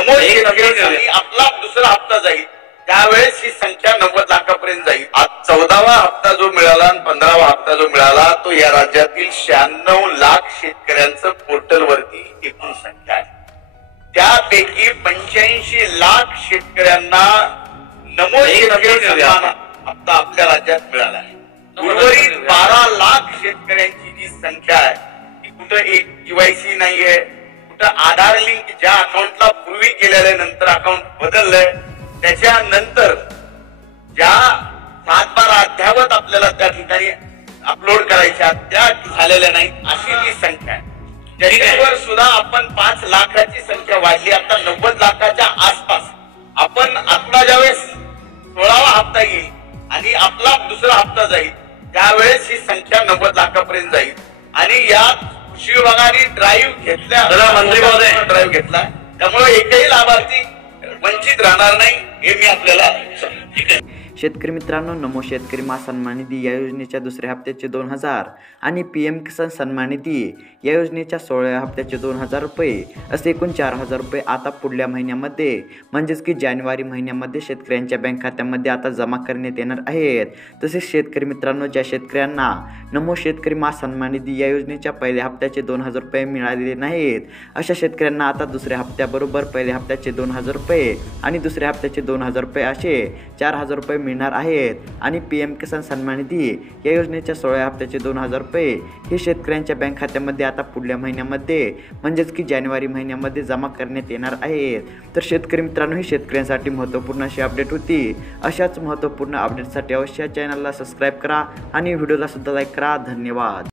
नमो शेतकरी आपला दुसरा हप्ता जाईल त्यावेळेस ही संख्या 90 लाखापर्यंत जाईल। आज 14वा हप्ता जो मिळाला आणि 15वा हप्ता जो मिळाला तो या राज्यातील 96 लाख शेतकऱ्यांचं पोर्टलवरती एकूण संख्या आहे। त्यापैकी 85 लाख शेतकऱ्यांना नमो शेतकरी हप्ता आपल्या राज्यात मिळाला आहे। उर्वरित 12 लाख शेतकऱ्यांची जी संख्या आहे ती कुठं एक केवायसी नाहीये, कुठं आधार लिंक ज्या अकाउंटला पूर्वी केलेल्या नंतर अकाउंट बदललंय त्याच्यानंतर ज्या 7-12 अद्यावत आपल्याला त्या ठिकाणी अपलोड करायच्या त्या झालेल्या नाहीत अशी ती संख्या आहे। त्याच्यावर सुद्धा आपण 5 लाखाची संख्या वाढली, आता 90 लाखाच्या आसपास। आपण आता ज्यावेळेस 16वा हप्ता येईल आणि आपला दुसरा हप्ता जाईल त्यावेळेस ही संख्या 90 लाखापर्यंत जाईल। आणि यात कृषी विभागाने ड्राईव्ह घेतल्या, मंत्री महोदय ड्राईव्ह घेतला, त्यामुळे एकही लाभार्थी वंचित राहणार नाही हे मी आपल्याला ठीक आहे। शेतकरी मित्रांनो, नमो शेतकरी महासन्मान निधी या योजनेच्या दुसऱ्या हप्त्याचे 2000 आणि PM किसान सन्मान निधी या योजनेच्या 16व्या हप्त्याचे 2000 रुपये असे एकूण 4000 रुपये आता पुढल्या महिन्यामध्ये म्हणजेच की जानेवारी महिन्यामध्ये शेतकऱ्यांच्या बँक खात्यामध्ये आता जमा करण्यात येणार आहेत। तसेच शेतकरी मित्रांनो, ज्या शेतकऱ्यांना नमो शेतकरी महासन्मान निधी या योजनेच्या पहिल्या हप्त्याचे 2000 रुपये मिळालेले नाहीत अशा शेतकऱ्यांना आता दुसऱ्या हप्त्याबरोबर पहिल्या हप्त्याचे 2000 रुपये आणि दुसऱ्या हप्त्याचे 2000 रुपये असे 4000 रुपये मिळणार आहेत। आणि PM किसान सन्मान निधी या योजनेच्या 16व्या हप्त्याचे 2000 रुपये हे शेतकऱ्यांच्या बँक खात्यामध्ये आता पुढल्या महिन्यामध्ये म्हणजेच की जानेवारी महिन्यामध्ये जमा करण्यात येणार आहेत। तर शेतकरी मित्रांनो, ही शेतकऱ्यांसाठी महत्त्वपूर्ण अशी अपडेट होती। अशाच महत्त्वपूर्ण अपडेटसाठी अवश्य चॅनलला सबस्क्राईब करा आणि व्हिडिओला सुद्धा लाईक करा। धन्यवाद।